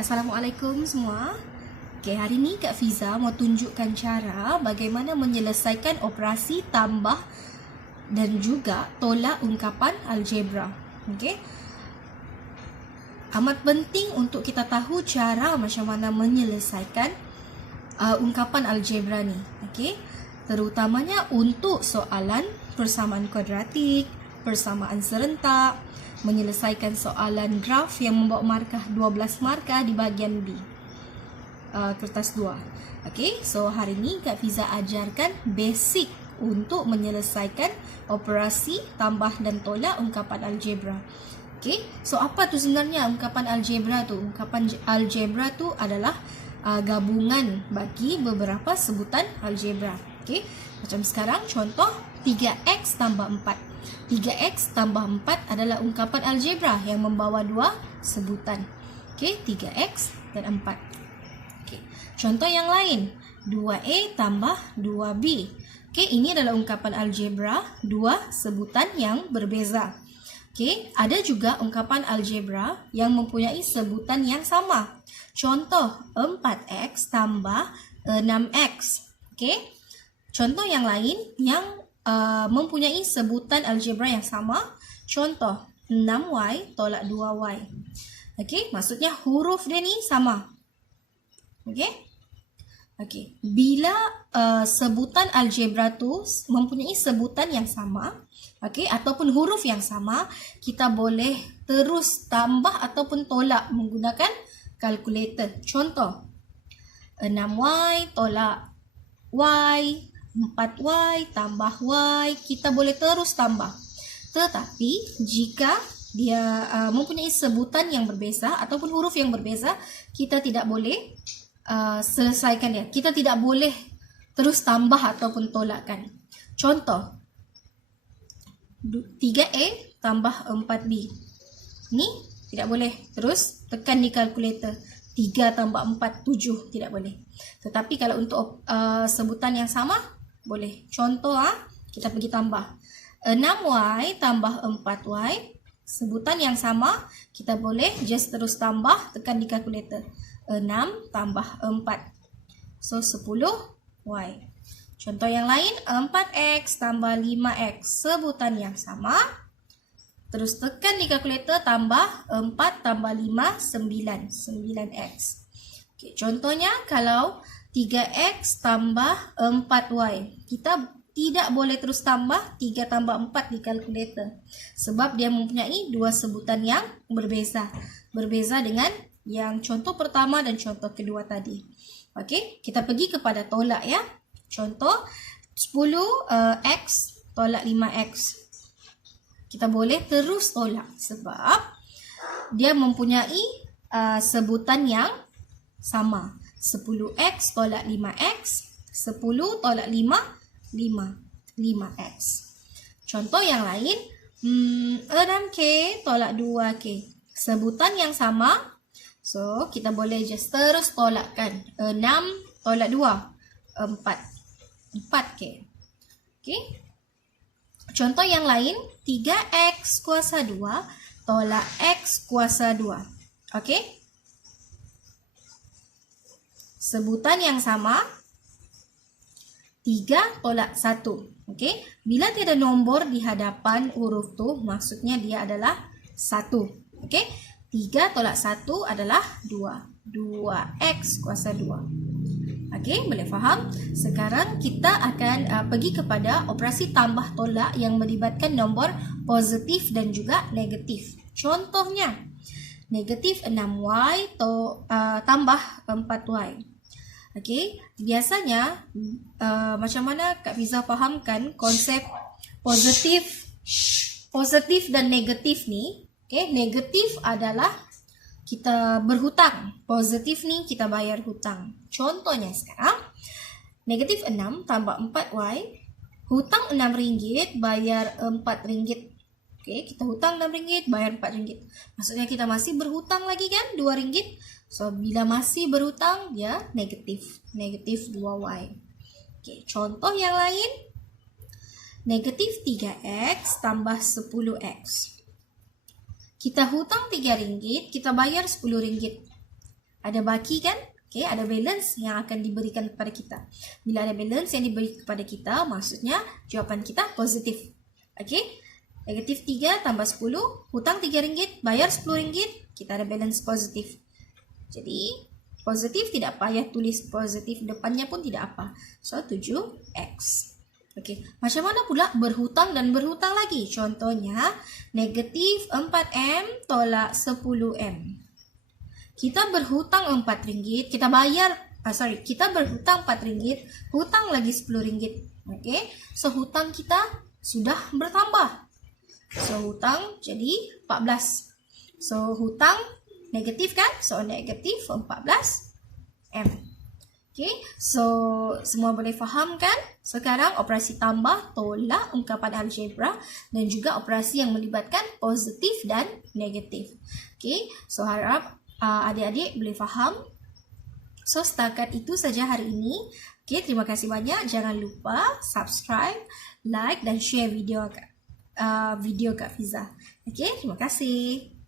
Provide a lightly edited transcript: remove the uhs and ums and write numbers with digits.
Assalamualaikum semua. Okay, hari ni Kak Fiza mau tunjukkan cara bagaimana menyelesaikan operasi tambah dan juga tolak ungkapan algebra. Okay. Amat penting untuk kita tahu cara macam mana menyelesaikan ungkapan algebra ni. Okay. Terutamanya untuk soalan persamaan kuadratik, persamaan serentak, menyelesaikan soalan graf yang membawa markah 12 markah di bahagian B. Kertas 2. Okay, so hari ni Kak Fiza ajarkan basic untuk menyelesaikan operasi tambah dan tolak ungkapan algebra. Okay, so apa tu sebenarnya ungkapan algebra tu? Ungkapan algebra tu adalah gabungan bagi beberapa sebutan algebra. Okay, macam sekarang contoh 3x tambah 4. 3x tambah 4 adalah ungkapan algebra yang membawa dua sebutan. Okay, 3x dan 4. Okay. Contoh yang lain, 2a tambah 2b. Okay, ini adalah ungkapan algebra dua sebutan yang berbeza. Okay, ada juga ungkapan algebra yang mempunyai sebutan yang sama. Contoh 4x tambah 6x. Okay. Contoh yang lain yang mempunyai sebutan algebra yang sama. Contoh 6y tolak 2y. Okay, maksudnya huruf dia ni sama. Okay. Okay. Bila sebutan algebra tu mempunyai sebutan yang sama, okay, ataupun huruf yang sama, kita boleh terus tambah ataupun tolak menggunakan kalkulator. Contoh 6y tolak y, 4y tambah y, kita boleh terus tambah. Tetapi jika dia mempunyai sebutan yang berbeza ataupun huruf yang berbeza, kita tidak boleh selesaikan dia. Kita tidak boleh terus tambah ataupun tolakkan. Contoh 3a tambah 4b. Ni tidak boleh terus tekan di kalkulator. 3 tambah 4, 7. Tidak boleh. Tetapi kalau untuk sebutan yang sama, boleh. Contoh, kita pergi tambah 6y tambah 4y. Sebutan yang sama, kita boleh just terus tambah, tekan di kalkulator. 6 tambah 4. So, 10y. Contoh yang lain, 4x tambah 5x. Sebutan yang sama. Terus tekan di kalkulator, tambah 4 tambah 5, 9. 9x. Okay, contohnya, kalau 3x tambah 4y. Kita tidak boleh terus tambah 3 tambah 4 di kalkulator. Sebab dia mempunyai dua sebutan yang berbeza. Berbeza dengan yang contoh pertama dan contoh kedua tadi. Okey, kita pergi kepada tolak ya. Contoh 10x tolak 5x. Kita boleh terus tolak sebab dia mempunyai sebutan yang sama. 10x tolak 5x. 10 tolak 5, 5x. Contoh yang lain, 6k tolak 2k. Sebutan yang sama. So, kita boleh just terus tolakkan. 6 tolak 2, 4. 4k. Okay. Contoh yang lain, 3x kuasa 2 tolak x kuasa 2. Okay. Sebutan yang sama, 3 tolak 1. Okay. Bila tiada nombor di hadapan huruf tu, maksudnya dia adalah 1. Okay. 3 tolak 1 adalah 2. 2x kuasa 2. Okay, boleh faham? Sekarang kita akan pergi kepada operasi tambah tolak yang melibatkan nombor positif dan juga negatif. Contohnya, negatif 6y tambah 4y. Okay, biasanya macam mana Kak Fiza fahamkan konsep positif dan negatif ni. Okay, negatif adalah kita berhutang. Positif ni kita bayar hutang. Contohnya sekarang, negatif 6 tambah 4y. Hutang RM6, bayar RM4. Okay, kita hutang RM6, bayar RM4. Maksudnya kita masih berhutang lagi kan, RM2. So, bila masih berhutang, dia negatif. Negatif 2y. Okay, contoh yang lain, negatif 3x tambah 10x. Kita hutang RM3, kita bayar RM10. Ada baki kan? Okay, ada balance yang akan diberikan kepada kita. Bila ada balance yang diberi kepada kita, maksudnya jawapan kita positif. Okay, negatif 3 tambah 10, hutang RM3, bayar RM10, kita ada balance positif. Jadi, positif tidak payah tulis positif, depannya pun tidak apa. So, 7X. Okay, macam mana pula berhutang dan berhutang lagi? Contohnya, negatif 4M tolak 10M. Kita berhutang RM4, kita berhutang RM4, hutang lagi RM10. Okay, so hutang kita sudah bertambah. So hutang jadi 14. So hutang negatif kan? So negatif 14M. Okay, so semua boleh faham kan? Sekarang operasi tambah, tolak, ungkapan algebra dan juga operasi yang melibatkan positif dan negatif. Okay, so harap adik-adik boleh faham. So setakat itu saja hari ini. Okay, terima kasih banyak. Jangan lupa subscribe, like dan share video Kak Fiza. Okay, terima kasih.